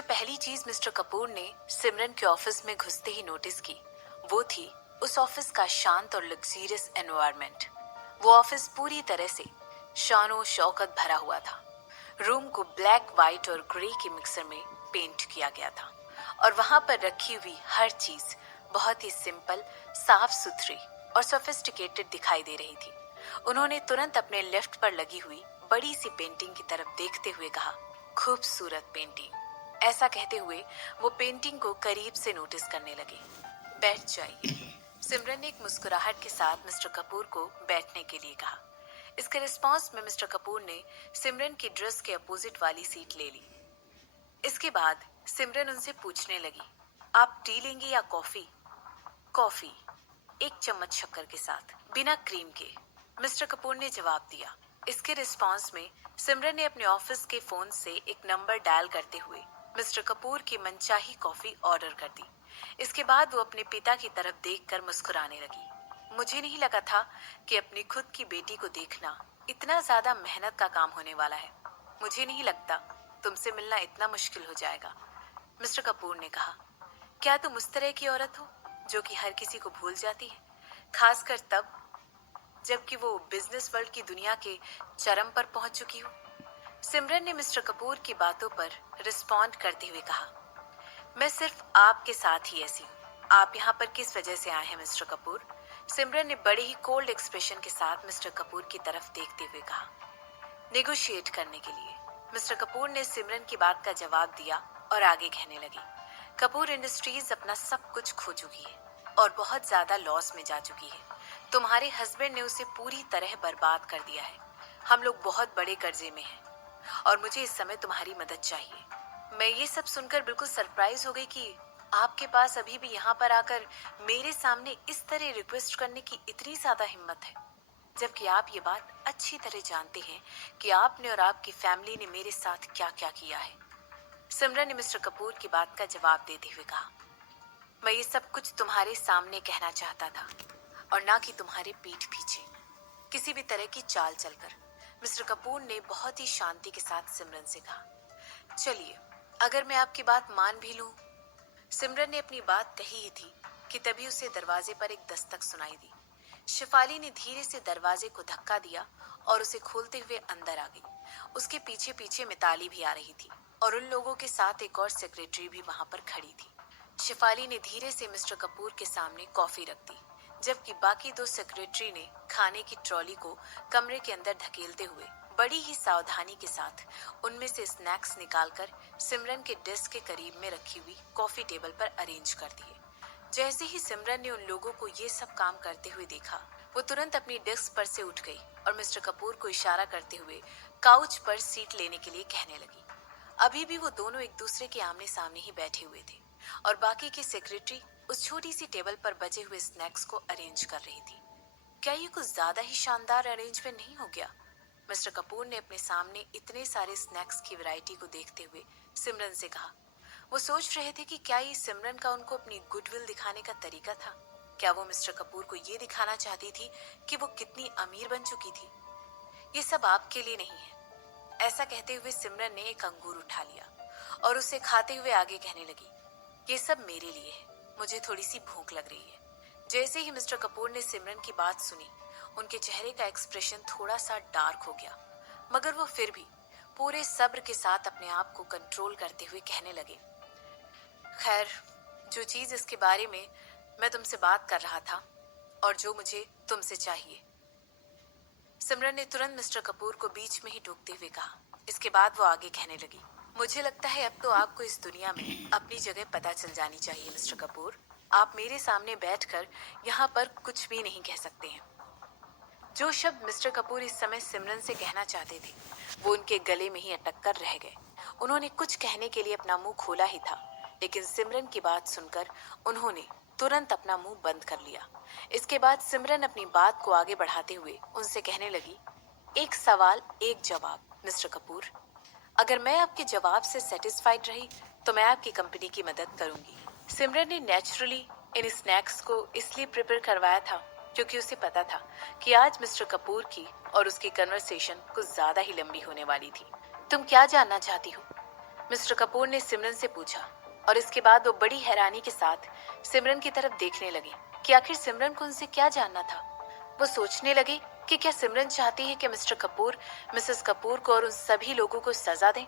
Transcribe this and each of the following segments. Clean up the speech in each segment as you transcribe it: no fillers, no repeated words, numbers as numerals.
जो पहली चीज मिस्टर कपूर ने सिमरन के ऑफिस में घुसते ही नोटिस की वो थी उस ऑफिस का शांत और लग्जरियस एनवायरनमेंट। वो ऑफिस पूरी तरह से शानो शौकत भरा हुआ था। रूम को ब्लैक, वाइट और ग्रे के मिक्सर में पेंट किया गया था और वहां पर रखी हुई हर चीज बहुत ही सिंपल, साफ सुथरी और सोफिस्टिकेटेड दिखाई दे रही थी। उन्होंने तुरंत अपने लेफ्ट पर लगी हुई बड़ी सी पेंटिंग की तरफ देखते हुए कहा, खूबसूरत पेंटिंग। ऐसा कहते हुए वो पेंटिंग को करीब से नोटिस करने लगे। बैठ जाइए। सिमरन ने एक मुस्कुराहट के साथ मिस्टर कपूर को बैठने के लिए कहा। इसके रिस्पांस में मिस्टर कपूर ने सिमरन की ड्रेस के अपोजिट वाली सीट ले ली। इसके बाद सिमरन उनसे पूछने लगी, आप टी लेंगे या कॉफी? कॉफी, 1 चम्मच शक्कर के साथ, बिना क्रीम के, मिस्टर कपूर ने जवाब दिया। इसके रिस्पांस में सिमरन ने अपने ऑफिस के फोन से एक नंबर डायल करते हुए मिस्टर कपूर की मनचाही कॉफी ऑर्डर कर दी। इसके बाद वो अपने पिता की तरफ देखकर मुस्कुराने लगी। मुझे नहीं लगा था कि अपनी खुद की बेटी को देखना इतना ज्यादा मेहनत का काम होने वाला है। मुझे नहीं लगता तुमसे मिलना इतना मुश्किल हो जाएगा, मिस्टर कपूर ने कहा। क्या तुम उस तरह की औरत हो जो कि हर किसी को भूल जाती है, खासकर तब जबकि वो बिजनेस वर्ल्ड की दुनिया के चरम पर पहुंच चुकी हो? सिमरन ने मिस्टर कपूर की बातों पर रिस्पॉन्ड करते हुए कहा, मैं सिर्फ आपके साथ ही ऐसी हूँ। आप यहाँ पर किस वजह से आए हैं मिस्टर कपूर? सिमरन ने बड़े ही कोल्ड एक्सप्रेशन के साथ मिस्टर कपूर की तरफ देखते हुए कहा, नेगोशिएट करने के लिए। मिस्टर कपूर ने सिमरन की बात का जवाब दिया और आगे कहने लगी, कपूर इंडस्ट्रीज अपना सब कुछ खो चुकी है और बहुत ज्यादा लॉस में जा चुकी है। तुम्हारे हस्बैंड ने उसे पूरी तरह बर्बाद कर दिया है। हम लोग बहुत बड़े कर्जे में हैं और मुझे इस समय तुम्हारी मदद चाहिए। मैं ये सब सुनकर बिल्कुल सरप्राइज हो गई कि आपके पास अभी भी यहाँ पर आकर मेरे सामने इस तरह रिक्वेस्ट करने की इतनी ज्यादा हिम्मत है, जबकि आप ये बात अच्छी तरह जानते हैं कि आपने और आपकी फैमिली ने मेरे साथ क्या क्या किया है। सिमरन ने मिस्टर कपूर की बात का जवाब देते हुए कहा, मैं ये सब कुछ तुम्हारे सामने कहना चाहता था और ना कि तुम्हारे पीठ पीछे किसी भी तरह की चाल चलकर। मिस्टर कपूर ने बहुत ही शांति के साथ सिमरन से कहा, चलिए, अगर मैं आपकी बात मान भी लूं। सिमरन ने अपनी बात कही ही थी कि तभी उसे दरवाजे पर एक दस्तक सुनाई दी। शिफाली ने धीरे से दरवाजे को धक्का दिया और उसे खोलते हुए अंदर आ गई। उसके पीछे पीछे मिताली भी आ रही थी और उन लोगों के साथ एक और सेक्रेटरी भी वहां पर खड़ी थी। शिफाली ने धीरे से मिस्टर कपूर के सामने कॉफी रख दी, जबकि बाकी 2 सेक्रेटरी ने खाने की ट्रॉली को कमरे के अंदर धकेलते हुए बड़ी ही सावधानी के साथ उनमें से स्नैक्स निकालकर सिमरन के डेस्क के करीब में रखी हुई कॉफी टेबल पर अरेंज कर दिए। जैसे ही सिमरन ने उन लोगों को ये सब काम करते हुए देखा, वो तुरंत अपनी डेस्क पर से उठ गई और मिस्टर कपूर को इशारा करते हुए काउच पर सीट लेने के लिए कहने लगी। अभी भी वो दोनों एक दूसरे के आमने सामने ही बैठे हुए थे और बाकी की सेक्रेटरी उस छोटी सी टेबल पर बचे हुए स्नैक्स को अरेंज कर रही थी। क्या ये कुछ ज्यादा ही शानदार अरेंजमेंट नहीं हो गया? मिस्टर कपूर ने अपने सामने इतने सारे स्नैक्स की वैरायटी को देखते हुए सिमरन से कहा। वो सोच रहे थे कि क्या ये सिमरन का उनको अपनी गुडविल दिखाने का तरीका था। क्या वो मिस्टर कपूर को ये दिखाना चाहती थी कि वो कितनी अमीर बन चुकी थी? ये सब आपके लिए नहीं है, ऐसा कहते हुए सिमरन ने एक अंगूर उठा लिया और उसे खाते हुए आगे कहने लगी, ये सब मेरे लिए है, मुझे थोड़ी सी भूख लग रही है। जैसे ही मिस्टर कपूर ने सिमरन की बात सुनी, उनके चेहरे का एक्सप्रेशन थोड़ा सा डार्क हो गया, मगर वो फिर भी पूरे सब्र के साथ अपने आप को कंट्रोल करते हुए कहने लगे, खैर, जो चीज इसके बारे में मैं तुमसे बात कर रहा था और जो मुझे तुमसे चाहिए। सिमरन ने तुरंत मिस्टर कपूर को बीच में ही टोकते हुए कहा। इसके बाद वो आगे कहने लगी, मुझे लगता है अब तो आपको इस दुनिया में अपनी जगह पता चल जानी चाहिए मिस्टर कपूर। आप मेरे सामने बैठकर यहाँ पर कुछ भी नहीं कह सकते हैं। जो शब्द मिस्टर कपूर इस समय सिमरन से कहना चाहते थे, वो उनके गले में ही अटक कर रह गए। उन्होंने कुछ कहने के लिए अपना मुंह खोला ही था, लेकिन सिमरन की बात सुनकर उन्होंने तुरंत अपना मुंह बंद कर लिया। इसके बाद सिमरन अपनी बात को आगे बढ़ाते हुए उनसे कहने लगी, एक सवाल एक जवाब मिस्टर कपूर। अगर मैं आपके जवाब से सेटिस्फाइड रही तो मैं आपकी कंपनी की मदद करूंगी। सिमरन ने नेचुरली इन स्नैक्स को इसलिए प्रिपेयर करवाया था क्योंकि उसे पता था कि आज मिस्टर कपूर की और उसकी कन्वर्सेशन कुछ ज्यादा ही लंबी होने वाली थी। तुम क्या जानना चाहती हो? मिस्टर कपूर ने सिमरन से पूछा और इसके बाद वो बड़ी हैरानी के साथ सिमरन की तरफ देखने लगे कि आखिर सिमरन को उनसे क्या जानना था। वो सोचने लगे कि क्या सिमरन चाहती है कि मिस्टर कपूर मिसेस कपूर को और उन सभी लोगों को सजा दें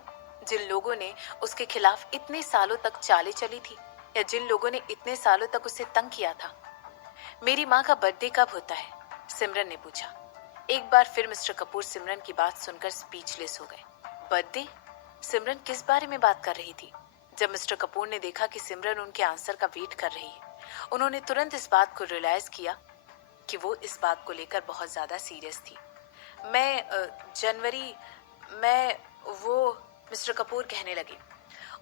जिन लोगों ने उसके खिलाफ इतने सालों तक चालें चली थी, या जिन लोगों ने इतने सालों तक उसे तंग किया था। मेरी माँ का बर्थडे कब होता है? सिमरन ने पूछा। एक बार फिर मिस्टर कपूर सिमरन की बात सुनकर स्पीचलेस हो गए। बर्थडे? सिमरन किस बारे में बात कर रही थी? जब मिस्टर कपूर ने देखा कि सिमरन उनके आंसर का वेट कर रही है, उन्होंने तुरंत इस बात को रियलाइज किया कि वो इस बात को लेकर बहुत ज्यादा सीरियस थी। जनवरी मैं वो मिस्टर कपूर कहने लगे।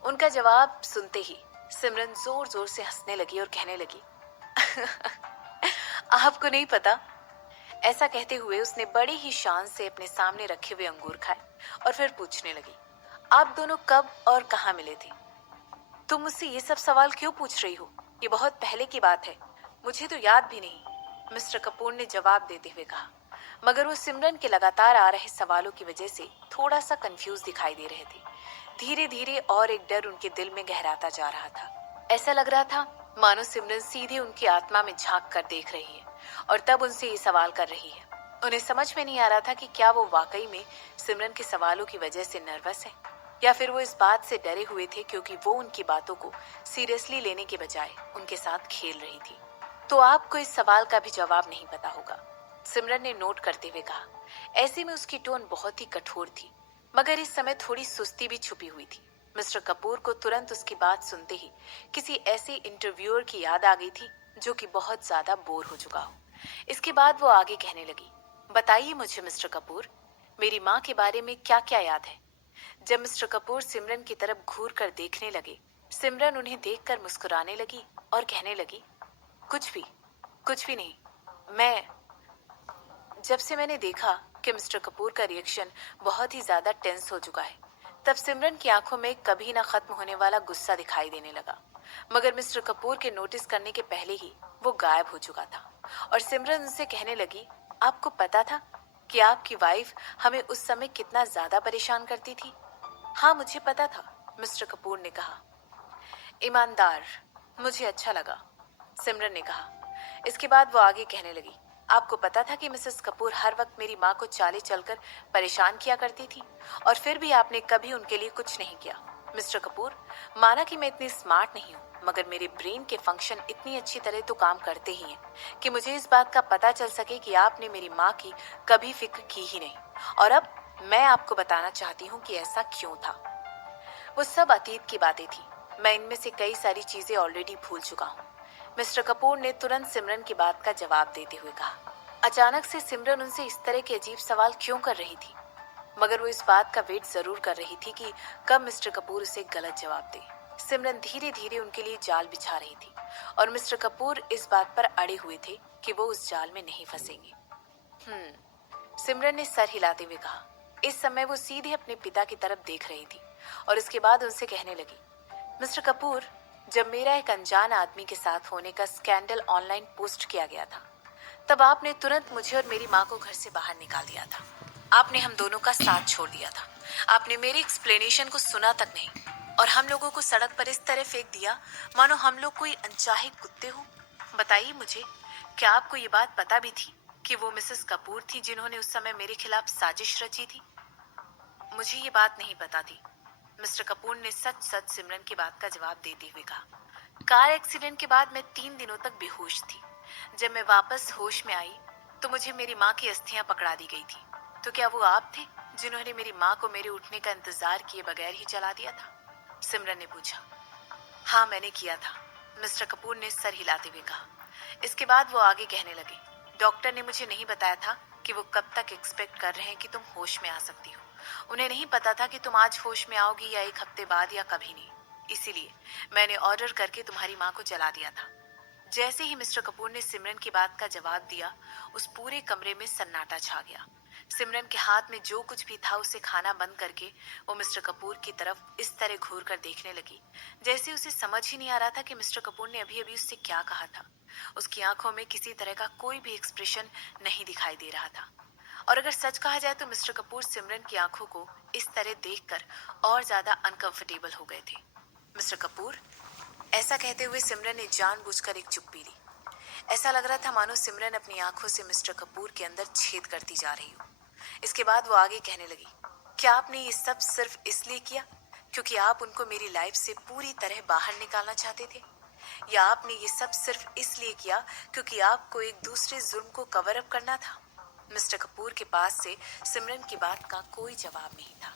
उनका जवाब सुनते ही सिमरन जोर जोर से हंसने लगी और कहने लगी आपको नहीं पता? ऐसा कहते हुए उसने बड़े ही शान से अपने सामने रखे हुए अंगूर खाए और फिर पूछने लगी, आप दोनों कब और कहाँ मिले थे? तुम मुझसे ये सब सवाल क्यों पूछ रही हो? ये बहुत पहले की बात है, मुझे तो याद भी नहीं, मिस्टर कपूर ने जवाब देते हुए कहा। मगर वो सिमरन के लगातार आ रहे सवालों की वजह से थोड़ा सा कंफ्यूज दिखाई दे रहे थे। धीरे धीरे और एक डर उनके दिल में गहराता जा रहा था। ऐसा लग रहा था मानो सिमरन सीधे उनकी आत्मा में झांक कर देख रही है और तब उनसे ये सवाल कर रही है। उन्हें समझ में नहीं आ रहा था कि क्या वो वाकई में सिमरन के सवालों की वजह से नर्वस है, या फिर वो इस बात से डरे हुए थे क्योंकि वो उनकी बातों को सीरियसली लेने के बजाय उनके साथ खेल रही थी। तो आपको इस सवाल का भी जवाब नहीं पता होगा, सिमरन ने नोट करते हुए कहा। ऐसे में उसकी टोन बहुत ही कठोर थी, मगर इस समय थोड़ी सुस्ती भी छुपी हुई थी। मिस्टर कपूर को तुरंत उसकी बात सुनते ही किसी ऐसे इंटरव्यूअर की याद आ गई थी जो कि बहुत ज्यादा बोर हो चुका हो। इसके बाद वो आगे कहने लगी, बताइए मुझे मिस्टर कपूर, मेरी माँ के बारे में क्या क्या याद है? जब मिस्टर कपूर सिमरन की तरफ घूर कर देखने लगे, सिमरन उन्हें देखकर मुस्कुराने लगी और कहने लगी, कुछ भी नहीं। जब से मैंने देखा कि मिस्टर कपूर का रिएक्शन बहुत ही ज्यादा टेंस हो चुका है, तब सिमरन की आंखों में कभी ना खत्म होने वाला गुस्सा दिखाई देने लगा। मगर मिस्टर कपूर के नोटिस करने के पहले ही वो गायब हो चुका था और सिमरन उनसे कहने लगी, आपको पता था कि आपकी वाइफ हमें उस समय कितना ज्यादा परेशान करती थी? हाँ, मुझे पता था, मिस्टर कपूर ने कहा। ईमानदार, मुझे अच्छा लगा, सिमरन ने कहा। इसके बाद वो आगे कहने लगी, आपको पता था कि मिसेस कपूर हर वक्त मेरी माँ को चाले चलकर परेशान किया करती थी और फिर भी आपने कभी उनके लिए कुछ नहीं किया। मिस्टर कपूर, माना कि मैं इतनी स्मार्ट नहीं हूँ, मगर मेरे ब्रेन के फंक्शन इतनी अच्छी तरह तो काम करते ही हैं कि मुझे इस बात का पता चल सके कि आपने मेरी माँ की कभी फिक्र की ही नहीं। और अब मैं आपको बताना चाहती हूँ कि ऐसा क्यों था। वो सब अतीत की बातें थी, मैं इनमें से कई सारी चीजें ऑलरेडी भूल चुका हूँ, मिस्टर कपूर ने तुरंत सिमरन की बात का जवाब देते हुए कहा। अचानक से सिमरन उनसे इस तरह के अजीब सवाल क्यों कर रही थी, मगर वो इस बात का वेट जरूर कर रही थी कि कब मिस्टर कपूर उसे गलत जवाब दे। सिमरन धीरे धीरे उनके लिए जाल बिछा रही थी और मिस्टर कपूर इस बात पर अड़े हुए थे कि वो उस जाल में नहीं फंसेंगे। सिमरन ने सर हिलाते हुए कहा। इस समय वो सीधे अपने पिता की तरफ देख रही थी और इसके बाद उनसे कहने लगी, मिस्टर कपूर, जब मेरा एक अनजान आदमी के साथ होने का स्कैंडल ऑनलाइन पोस्ट किया गया था, तब आपने तुरंत मुझे और मेरी माँ को घर से बाहर निकाल दिया था। आपने हम दोनों का साथ छोड़ दिया था। आपने मेरी एक्सप्लेनेशन को सुना तक नहीं और हम लोगों को सड़क पर इस तरह फेंक दिया मानो हम लोग कोई अनचाहे कुत्ते हो। बताइए मुझे, क्या आपको ये बात पता भी थी कि वो मिसेस कपूर थी जिन्होंने उस समय मेरे खिलाफ साजिश रची थी? मुझे ये बात नहीं पता थी, मिस्टर कपूर ने सच सच सिमरन की बात का जवाब देते हुए कहा। कार एक्सीडेंट के बाद मैं 3 दिनों तक बेहोश थी। जब मैं वापस होश में आई तो मुझे मेरी माँ की अस्थियां पकड़ा दी गई थी। तो क्या वो आप थे जिन्होंने मेरी माँ को मेरे उठने का इंतजार किए बगैर ही जला दिया था? सिमरन ने पूछा। हाँ, मैंने किया था, मिस्टर कपूर ने सर हिलाते हुए कहा। इसके बाद वो आगे कहने लगे, डॉक्टर ने मुझे नहीं बताया था कि वो कब तक एक्सपेक्ट कर रहे हैं कि तुम होश में आ सकती हो। उन्हें नहीं पता था कि तुम आज होश में आओगी या 1 हफ्ते बाद या कभी नहीं। इसीलिए मैंने ऑर्डर करके तुम्हारी माँ को जला दिया था। जैसे ही मिस्टर कपूर ने सिमरन की बात का जवाब दिया, उस पूरे कमरे में सन्नाटा छा गया। सिमरन के हाथ में जो कुछ भी था उसे खाना बंद करके वो मिस्टर कपूर की तरफ इस तरह घूर कर देखने लगी जैसे उसे समझ ही नहीं आ रहा था कि मिस्टर कपूर ने अभी अभी उससे क्या कहा था। उसकी आंखों में किसी तरह का कोई भी एक्सप्रेशन नहीं दिखाई दे रहा था और अगर सच कहा जाए तो मिस्टर कपूर सिमरन की आंखों को इस तरह देखकर और ज्यादा अनकंफर्टेबल हो गए थे। मिस्टर कपूर, ऐसा कहते हुए सिमरन ने जानबूझकर एक चुप्पी ली। ऐसा लग रहा था मानो सिमरन अपनी आंखों से मिस्टर कपूर के अंदर छेद करती जा रही हो। इसके बाद वो आगे कहने लगी, क्या आपने ये सब सिर्फ इसलिए किया क्योंकि आप उनको मेरी लाइफ से पूरी तरह बाहर निकालना चाहते थे, या आपने ये सब सिर्फ इसलिए किया क्योंकि आपको एक दूसरे जुर्म को कवर अप करना था? मिस्टर कपूर के पास से सिमरन की बात का कोई जवाब नहीं था।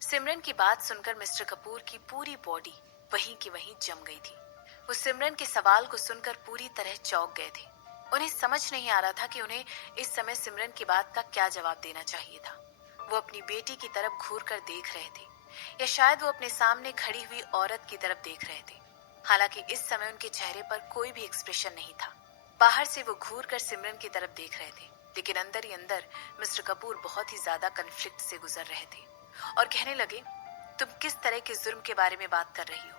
सिमरन की बात सुनकर मिस्टर कपूर की पूरी बॉडी वहीं की वहीं जम गई थी। वो सिमरन के सवाल को सुनकर पूरी तरह चौंक गए थे। उन्हें समझ नहीं आ रहा था कि उन्हें इस समय सिमरन की बात का क्या जवाब देना चाहिए था। वो अपनी बेटी की तरफ घूर कर देख रहे थे, या शायद वो अपने सामने खड़ी हुई औरत की तरफ देख रहे थे। हालांकि इस समय उनके चेहरे पर कोई भी एक्सप्रेशन नहीं था। बाहर से वो घूर कर सिमरन की तरफ देख रहे थे, लेकिन अंदर ही अंदर मिस्टर कपूर बहुत ही ज्यादा कन्फ्लिक्ट से गुजर रहे थे और कहने लगे, तुम किस तरह के जुर्म के बारे में बात कर रही हो?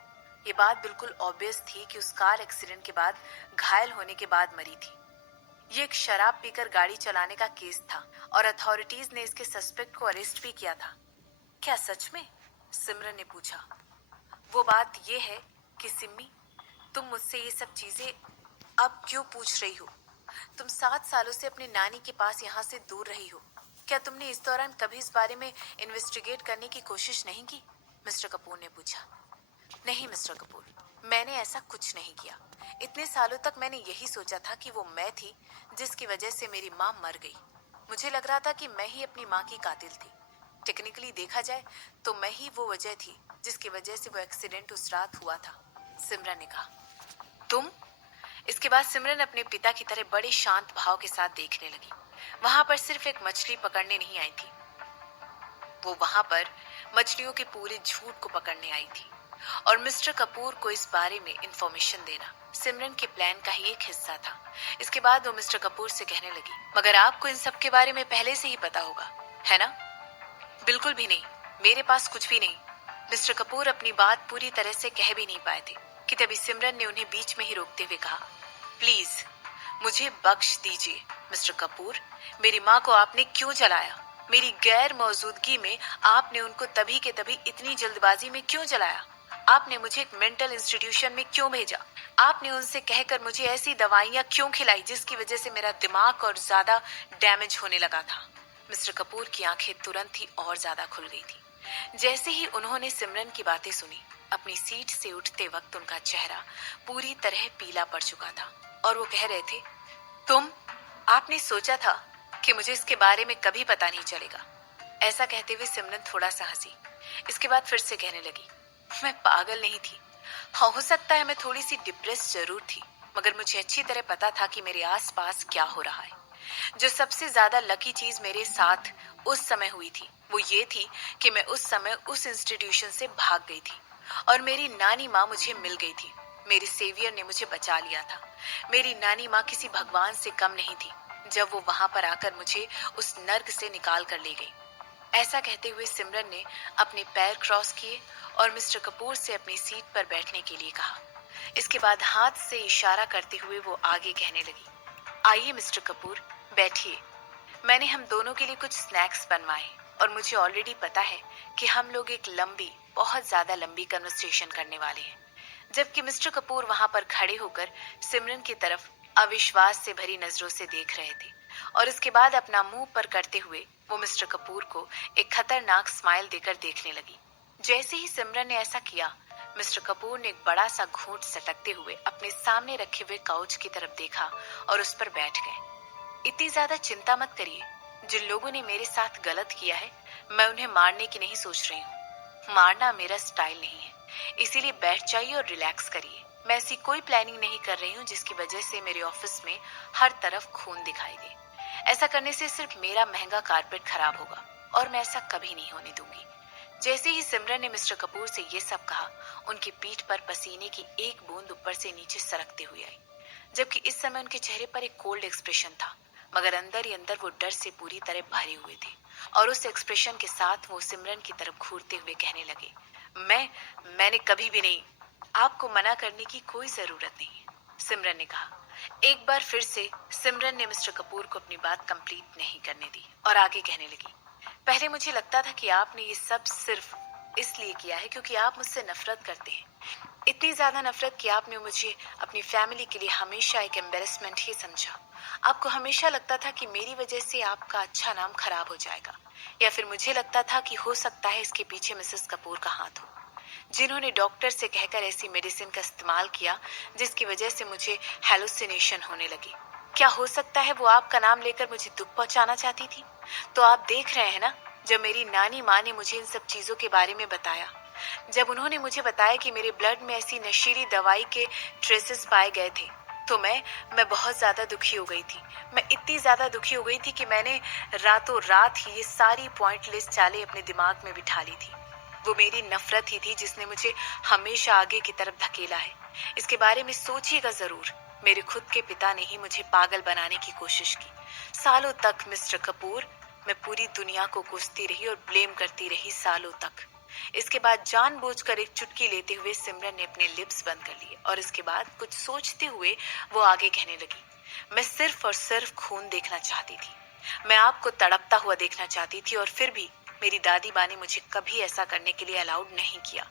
ये बात बिल्कुल ऑब्वियस थी कि उस कार एक्सीडेंट के बाद घायल होने के बाद मरी थी। ये एक शराब पीकर गाड़ी चलाने का केस था और अथॉरिटीज ने इसके सस्पेक्ट को अरेस्ट भी किया था। क्या सच में? सिमरन ने पूछा। वो बात ये है कि सिम्मी, तुम मुझसे ये सब चीजें अब क्यों पूछ रही हो? तुम 7 सालों से अपनी नानी के पास यहाँ से दूर रही हो। क्या तुमने इस दौरान कभी इस बारे में इन्वेस्टिगेट करने की कोशिश नहीं की? मिस्टर कपूर ने पूछा। नहीं मिस्टर कपूर, मैंने ऐसा कुछ नहीं किया। इतने सालों तक मैंने यही सोचा था कि वो मैं थी जिसकी वजह से मेरी माँ मर गई। मुझे लग रहा था कि मैं ही अपनी माँ की कातिल थी। टेक्निकली देखा जाए तो मैं ही वो वजह थी जिसकी वजह से वो एक्सीडेंट उस रात हुआ था, सिमरन ने कहा। तुम? इसके बाद सिमरन अपने पिता की तरह बड़े शांत भाव के साथ देखने लगी। वहां पर सिर्फ एक मछली पकड़ने नहीं आई थी, वो वहां पर मछलियों के पूरे झूठ को पकड़ने आई थी। और मिस्टर कपूर को इस बारे में इंफॉर्मेशन देना सिमरन के प्लान का ही एक हिस्सा था। इसके बाद वो मिस्टर कपूर से कहने लगी, मगर आपको इन सब के बारे में पहले से ही पता होगा, है ना? बिल्कुल भी नहीं, मेरे पास कुछ भी नहीं। मिस्टर कपूर अपनी बात पूरी तरह से कह भी नहीं पाए थे कि तभी सिमरन ने उन्हें बीच में ही रोकते हुए कहा, प्लीज मुझे बख्श दीजिए मिस्टर कपूर। मेरी माँ को आपने क्यों जलाया? मेरी गैर मौजूदगी में आपने उनको तभी के तभी इतनी जल्दबाजी में क्यों जलाया? आपने मुझे एक मेंटल इंस्टीट्यूशन में क्यों भेजा? आपने उनसे कहकर मुझे ऐसी दवाइयाँ क्यों खिलाई जिसकी वजह से मेरा दिमाग और ज्यादा डैमेज होने लगा था? मिस्टर कपूर की आंखें तुरंत ही और ज्यादा खुल गई थी। जैसे ही उन्होंने सिमरन की बातें सुनी, अपनी सीट से उठते वक्त उनका चेहरा पूरी तरह पीला पड़ चुका था और वो कह रहे थे, आपने सोचा था कि मुझे इसके बारे में कभी पता नहीं चलेगा। ऐसा कहते हुए सिमरन थोड़ा सा हंसी। इसके बाद फिर से कहने लगी, मैं पागल नहीं थी। हाँ, हो सकता है मैं थोड़ी सी डिप्रेस जरूर थी, मगर मुझे अच्छी तरह पता था कि मेरे आसपास क्या हो रहा है। जो सबसे ज्यादा लकी चीज मेरे साथ उस समय हुई थी वो ये थी कि मैं उस समय उस इंस्टीट्यूशन से भाग गई थी और मेरी नानी माँ मुझे मिल गई थी। मेरे सेवियर ने मुझे बचा लिया था। मेरी नानी माँ किसी भगवान से कम नहीं थी जब वो वहां पर आकर मुझे उस नर्क से निकाल कर ले गई। ऐसा कहते हुए सिमरन ने अपने पैर क्रॉस किए और मिस्टर कपूर से अपनी सीट पर बैठने के लिए कहा। इसके बाद हाथ से इशारा करते हुए वो आगे कहने लगी, आइए मिस्टर कपूर, बैठिए। मैंने हम दोनों के लिए कुछ स्नैक्स बनवाए और मुझे ऑलरेडी पता है कि हम लोग एक लंबी, बहुत ज्यादा लंबी कन्वर्सेशन करने वाले हैं। जबकि मिस्टर कपूर वहां पर खड़े होकर सिमरन की तरफ अविश्वास से भरी नजरों से देख रहे थे और इसके बाद अपना मुंह पर करते हुए वो मिस्टर कपूर को एक खतरनाक स्माइल देकर देखने लगी। जैसे ही सिमरन ने ऐसा किया, मिस्टर कपूर ने एक बड़ा सा घूंट सटकते हुए अपने सामने रखे हुए काउच की तरफ देखा और उस पर बैठ गए। इतनी ज्यादा चिंता मत करिए। जिन लोगों ने मेरे साथ गलत किया है, मैं उन्हें मारने की नहीं सोच रही हूँ। मारना मेरा स्टाइल नहीं है, इसीलिए बैठ जाइए और रिलैक्स करिए। मैं ऐसी कोई प्लानिंग नहीं कर रही हूँ जिसकी वजह से मेरे ऑफिस में हर तरफ खून दिखाई दे। ऐसा करने से सिर्फ मेरा महंगा कारपेट खराब होगा और मैं ऐसा कभी नहीं होने दूंगी। जैसे ही सिमरन ने मिस्टर कपूर से ये सब कहा, उनकी पीठ पर पसीने की एक बूंद ऊपर से नीचे सरकते हुए आई, जबकि इस समय उनके चेहरे पर एक कोल्ड एक्सप्रेशन था। मगर अंदर ही अंदर वो डर से पूरी तरह भरे हुए थे और उस एक्सप्रेशन के साथ वो सिमरन की तरफ घूरते हुए कहने लगे, मैंने कभी भी नहीं। आपको मना करने की कोई जरूरत नहीं है, सिमरन ने कहा। एक बार फिर से सिमरन ने मिस्टर कपूर को अपनी बात कंप्लीट नहीं करने दी और आगे कहने लगी, पहले मुझे लगता था कि आपने ये सब सिर्फ इसलिए किया है क्योंकि आप मुझसे नफरत करते हैं। इतनी ज्यादा नफरत कि आपने मुझे अपनी फैमिली के लिए हमेशा एक एम्बेरसमेंट ही समझा। आपको हमेशा लगता था कि मेरी वजह से आपका अच्छा नाम खराब हो जाएगा, या फिर मुझे लगता था कि हो सकता है इसके पीछे मिसेस कपूर का हाथ हो, जिन्होंने डॉक्टर से कहकर ऐसी मेडिसिन का इस्तेमाल किया जिसकी वजह से मुझे हेलुसिनेशन होने लगी। क्या हो सकता है वो आपका नाम लेकर मुझे दुख पहुंचाना चाहती थी? तो आप देख रहे हैं ना, जब मेरी नानी माँ ने मुझे इन सब चीजों के बारे में बताया, जब उन्होंने मुझे बताया कि मेरे ब्लड में ऐसी नशीली दवाई के ट्रेसेस पाए गए थे, तो मैं बहुत ज्यादा दुखी हो गई थी। मैं इतनी ज्यादा दुखी हो गई थी कि मैंने रातों रात ही ये सारी पॉइंट लिस्ट चालें अपने दिमाग में बिठा ली थी। वो मेरी नफरत ही थी जिसने मुझे हमेशा आगे की तरफ धकेला है। इसके बारे में सोचिएगा जरूर। मेरे खुद के पिता ने ही मुझे पागल बनाने की कोशिश की। सालों तक मिस्टर कपूर, मैं पूरी दुनिया को कोसती रही और ब्लेम करती रही सालों तक। इसके बाद जानबूझकर एक चुटकी लेते हुए सिमरन ने अपने लिप्स बंद कर लिए और इसके बाद कुछ सोचते हुए वो आगे कहने लगी, मैं सिर्फ और सिर्फ खून देखना चाहती थी। मैं आपको तड़पता हुआ देखना चाहती थी और फिर भी मेरी दादी माँ ने मुझे कभी ऐसा करने के लिए अलाउड नहीं किया।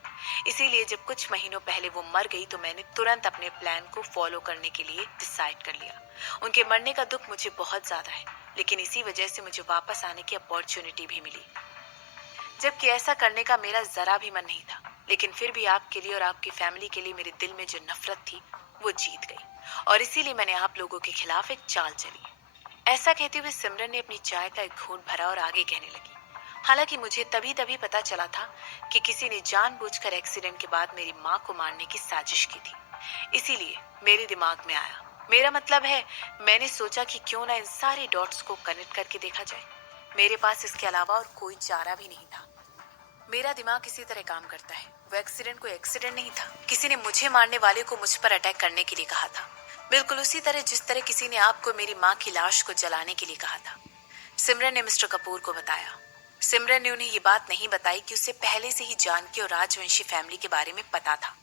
इसीलिए जब कुछ महीनों पहले वो मर गई तो मैंने तुरंत अपने प्लान को फॉलो करने के लिए डिसाइड कर लिया। उनके मरने का दुख मुझे बहुत ज्यादा है, लेकिन इसी वजह से मुझे वापस आने की अपॉर्चुनिटी भी मिली, जबकि ऐसा करने का मेरा जरा भी मन नहीं था। लेकिन फिर भी आपके लिए और आपकी फैमिली के लिए मेरे दिल में जो नफरत थी वो जीत गई और इसीलिए मैंने आप लोगों के खिलाफ एक चाल चली। ऐसा कहते हुए सिमरन ने अपनी चाय का एक घूंट भरा और आगे कहने लगी, हालांकि मुझे तभी तभी पता चला था कि किसी ने जानबूझकर एक्सीडेंट के बाद मेरी माँ को मारने की साजिश की थी। इसीलिए मेरे दिमाग में आया, मेरा मतलब है मैंने सोचा कि क्यों ना इन सारे डॉट्स को कनेक्ट करके देखा जाए। मेरे पास इसके अलावा और कोई चारा भी नहीं था। मेरा दिमाग इसी तरह काम करता है। वो एक्सीडेंट कोई एक्सीडेंट नहीं था। किसी ने मुझे मारने वाले को मुझ पर अटैक करने के लिए कहा था, बिल्कुल उसी तरह जिस तरह किसी ने आपको मेरी माँ की लाश को जलाने के लिए कहा था। सिमरन ने मिस्टर कपूर को बताया। सिमरन ने उन्हें ये बात नहीं बताई कि उसे पहले से ही जानकी और राजवंशी फैमिली के बारे में पता था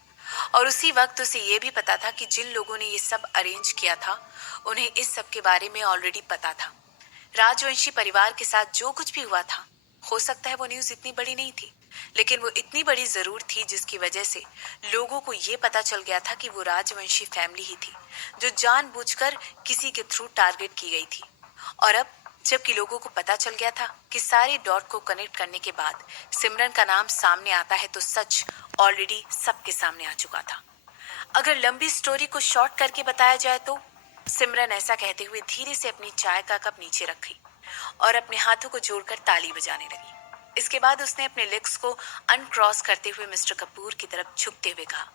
और उसी वक्त उसे ये भी पता था कि जिन लोगों ने ये सब अरेंज किया था उन्हें इस सब के बारे में ऑलरेडी पता था। राजवंशी परिवार के साथ जो कुछ भी हुआ था, हो सकता है वो न्यूज इतनी बड़ी नहीं थी, लेकिन वो इतनी बड़ी जरूर थी जिसकी वजह से लोगों को ये पता चल गया था कि वो राजवंशी फैमिली ही थी जो जानबूझकर किसी के थ्रू टारगेट की गई थी। और अब जबकि लोगों को पता चल गया था कि सारे डॉट को कनेक्ट करने के बाद सिमरन का नाम सामने आता है, तो सच ऑलरेडी सबके सामने आ चुका था। अगर लंबी स्टोरी को शॉर्ट करके बताया जाए तो सिमरन ऐसा कहते हुए धीरे से अपनी चाय का कप नीचे रखी और अपने हाथों को जोड़कर ताली बजाने लगी। इसके बाद उसने अपने लेग्स को अनक्रॉस करते हुए मिस्टर कपूर की तरफ झुकते हुए कहा,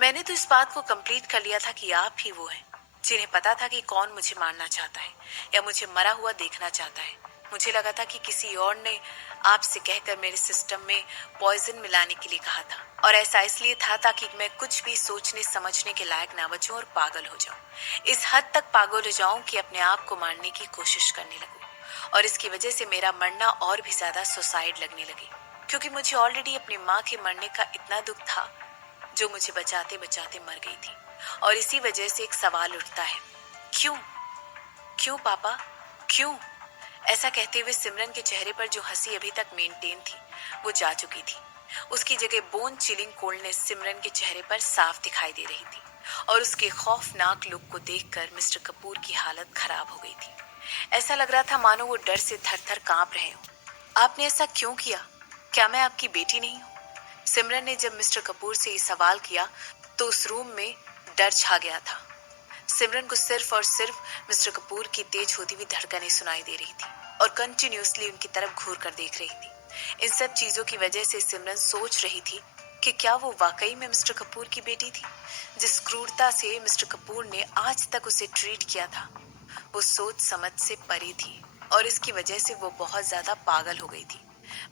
मैंने तो इस बात को कंप्लीट कर लिया था कि आप ही वो हैं जिन्हें पता था कि कौन मुझे मारना चाहता है या मुझे मरा हुआ देखना चाहता है। मुझे लगा था कि किसी और ने आपसे कहकर मेरे सिस्टम में पॉइजन मिलाने के लिए कहा था, और ऐसा इसलिए था ताकि मैं कुछ भी सोचने समझने के लायक ना बचूं और पागल हो जाऊं। इस हद तक पागल हो जाऊं कि अपने आप को मारने की कोशिश करने लगूं, और इसकी वजह से मेरा मरना और भी ज्यादा सुसाइड लगने लगे, क्योंकि मुझे ऑलरेडी अपनी माँ के मरने का इतना दुख था जो मुझे बचाते बचाते मर गई थी। और इसी वजह से एक सवाल उठता है, क्यों? क्यों पापा, क्यों? ऐसा कहते हुए सिमरन के चेहरे पर जो हंसी अभी तक मेंटेन थी वो जा चुकी थी। उसकी जगह बोन चिलिंग कोल्डनेस सिमरन के चेहरे पर साफ दिखाई दे रही थी और उसके खौफनाक लुक को देखकर मिस्टर कपूर की हालत खराब हो गई थी। ऐसा लग रहा था मानो वो डर से थर थर कांप रहे हो। आपने ऐसा क्यों किया? क्या मैं आपकी बेटी नहीं हूँ? सिमरन ने जब मिस्टर कपूर से ये सवाल किया तो उस रूम में डर छा गया था। सिमरन को सिर्फ और सिर्फ मिस्टर कपूर की तेज होती हुई धड़कनें सुनाई दे रही थी और कंटिन्यूअसली उनकी तरफ घूर कर देख रही थी। इन सब चीजों की वजह से सिमरन सोच रही थी कि क्या वो वाकई में मिस्टर कपूर की बेटी थी। जिस क्रूरता से मिस्टर कपूर ने आज तक उसे ट्रीट किया था वो सोच समझ से परे थी और इसकी वजह से वो बहुत ज्यादा पागल हो गई थी।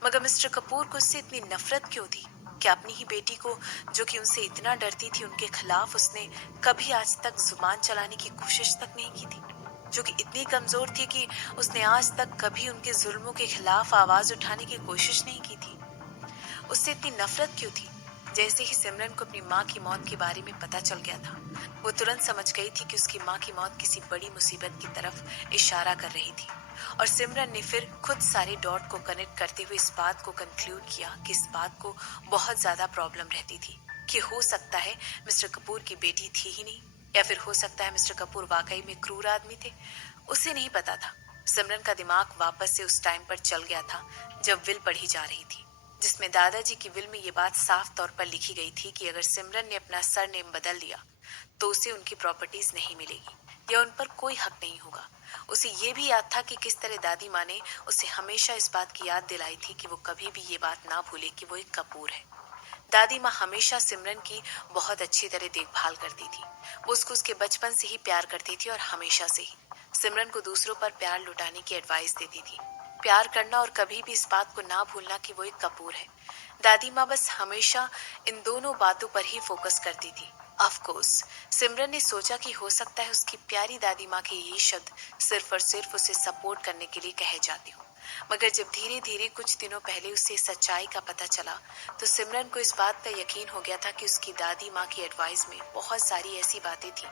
मगर मिस्टर कपूर को उससे इतनी नफरत क्यों थी? क्या अपनी ही बेटी को, जो कि उनसे इतना डरती थी, उनके खिलाफ उसने कभी आज तक जुबान चलाने की कोशिश तक नहीं की थी? जो कि इतनी कमजोर थी कि उसने आज तक कभी उनके जुल्मों के खिलाफ आवाज उठाने की कोशिश नहीं की थी। उससे इतनी नफरत क्यों थी? जैसे ही सिमरन को अपनी माँ की मौत के बारे में पता चल गया था, वो तुरंत समझ गई थी कि उसकी माँ की मौत किसी बड़ी मुसीबत की तरफ इशारा कर रही थी। और सिमरन ने फिर खुद सारे डॉट को कनेक्ट करते हुए इस बात को कंक्लूड किया कि इस बात को बहुत ज्यादा प्रॉब्लम रहती थी कि हो सकता है मिस्टर कपूर की बेटी थी ही नहीं, या फिर हो सकता है मिस्टर कपूर वाकई में क्रूर आदमी थे। उसे नहीं पता था। सिमरन का दिमाग वापस से उस टाइम पर चल गया था जब विल पढ़ी जा रही थी, जिसमें दादाजी की विल में ये बात साफ तौर पर लिखी गई थी कि अगर सिमरन ने अपना सरनेम बदल दिया तो उसे उनकी प्रॉपर्टीज नहीं मिलेगी या उन पर कोई हक नहीं होगा। उसे ये भी याद था कि किस तरह दादी माँ ने उसे हमेशा इस बात की याद दिलाई थी कि वो कभी भी ये बात ना भूले कि वो एक कपूर है। दादी माँ हमेशा सिमरन की बहुत अच्छी तरह देखभाल करती थी। वो उसको उसके बचपन से ही प्यार करती थी और हमेशा से ही सिमरन को दूसरों पर प्यार लुटाने की एडवाइस देती थी। प्यार करना और कभी भी इस बात को ना भूलना कि वो एक कपूर है। दादी माँ बस हमेशा इन दोनों बातों पर ही फोकस करती थी। ऑफ कोर्स सिमरन ने सोचा कि हो सकता है उसकी प्यारी दादी माँ के ये शब्द सिर्फ और सिर्फ उसे सपोर्ट करने के लिए कहे जाते हो। मगर जब धीरे धीरे कुछ दिनों पहले उसे सच्चाई का पता चला तो सिमरन को इस बात का यकीन हो गया था कि उसकी दादी माँ की एडवाइस में बहुत सारी ऐसी बातें थी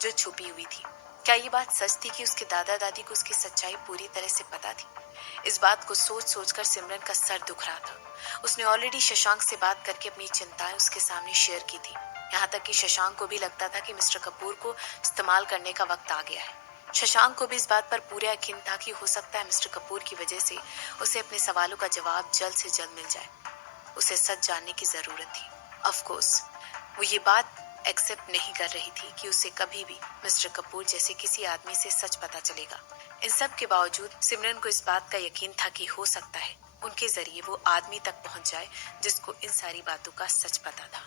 जो छुपी हुई थी। क्या ये बात सच थी कि उसके दादा दादी को उसकी सच्चाई पूरी तरह से पता थी? इस बात को सोच सोचकर सिमरन का सर दुख रहा था। उसने ऑलरेडी शशांक से बात करके अपनी चिंताएं उसके सामने शेयर की थी। यहाँ तक कि शशांक को भी लगता था कि मिस्टर कपूर को इस्तेमाल करने का वक्त आ गया है। शशांक को भी इस बात पर पूरा यकीन था कि हो सकता है मिस्टर कपूर की वजह से उसे अपने सवालों का जवाब जल्द से जल्द मिल जाए। उसे सच जानने की जरूरत थी। ऑफ कोर्स वो ये बात एक्सेप्ट नहीं कर रही थी कि उसे कभी भी मिस्टर कपूर जैसे किसी आदमी से सच पता चलेगा। इन सब के बावजूद सिमरन को इस बात का यकीन था कि हो सकता है उनके जरिए वो आदमी तक पहुंच जाए जिसको इन सारी बातों का सच पता था।